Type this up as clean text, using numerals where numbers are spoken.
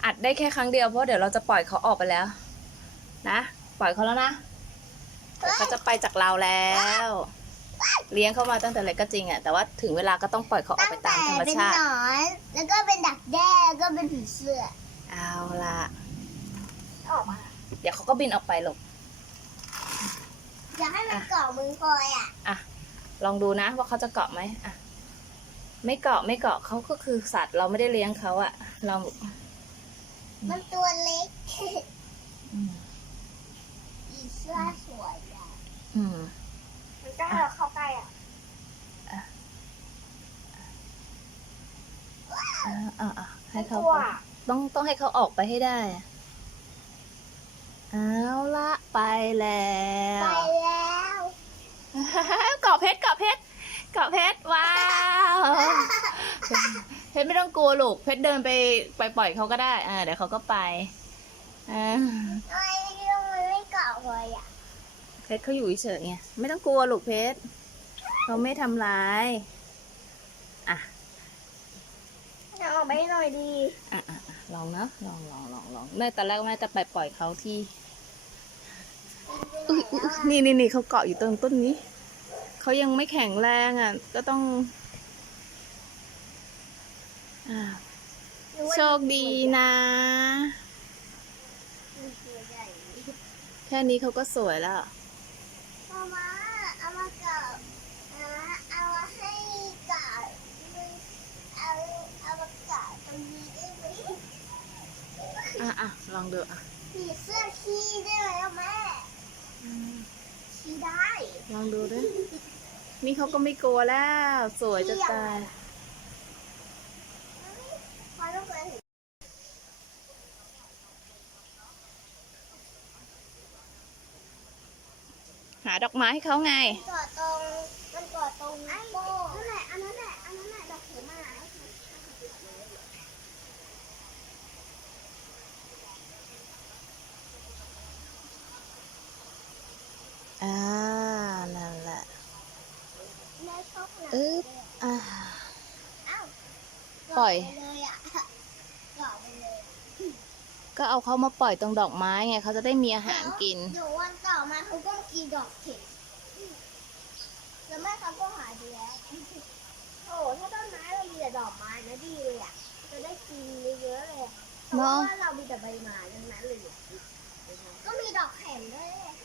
อัดได้แค่ครั้งเดียวเพราะเดี๋ยวเราจะปล่อยเขาออกไปแล้วนะปล่อยเขาแล้วนะเขาจะไปจากเราแล้วเลี้ยงเขามาตั้งแต่เล็กก็จริงอ่ะแต่ว่าถึงเวลาก็ต้องปล่อยเขาออกไปตามธรรมชาติเป็นหนอนแล้วก็เป็นดักแด้แล้วก็เป็นผีเสื้อเอาล่ะออกมาเดี๋ยวเขาก็บินออกไปหรอกอยากให้มันเกาะมือพลอยอ่ะลองดูนะว่าเขาจะเกาะไหมอ่ะไม่เกาะเขาก็คือสัตว์เราไม่ได้เลี้ยงเขาอ่ะเรามันตัวเล็กผีเสื้อสวยมันก็ให้เราเข้าใกล้ให้เขาต้องให้เขาออกไปให้ได้เอาละไปแล้วเกาะเพชรว้าวเพชรไม่ต้องกลัวลูกเพชรเดินไปปล่อยเขาก็ได้เดี๋ยวเขาก็ไปไม่เกาะเลยเพชรเขาอยู่เฉยไงไม่ต้องกลัวลูกเพชรเขาไม่ทำร้ายจะออกไปหน่อยดีลองนะลองแม่ตอนแรกแม่จะไปปล่อยเขาที่นี่เขาเกาะอยู่ตรงต้นนี้เขายังไม่แข็งแรงก็ต้องโชคดีนะแค่นี้เขาก็สวยแล้วเอามาเกาะเอามาให้เกาะเอามาเกาะตรงนี้ได้ไหมลองดูผีเสื้อขี้ได้ไหมแม่ขี้ได้ลองดูด้วยนี่เขาก็ไม่กลัวแล้วสวยจะตายหาดอกไม้ให้เขาไงมันเกาะตรงไอ้โบนั่นแหละอันนั้นแหละดอกเข็มมานั่นแหละปล่อยก็เอาเขามาปล่อยตรงดอกไม้ไงเขาจะได้มีอาหารกินเดี๋ยววันต่อมาเขาก็กินดอกเข็มแล้วแม่เขาก็หายไปแล้วโอ้ถ้าต้นไม้เรามีแต่ดอกไม้นะดีเลยจะได้กินเยอะๆเลยเพราะว่าเรามีแต่ใบไม้ทั้งนั้นเลยก็มีดอกเข็มด้วย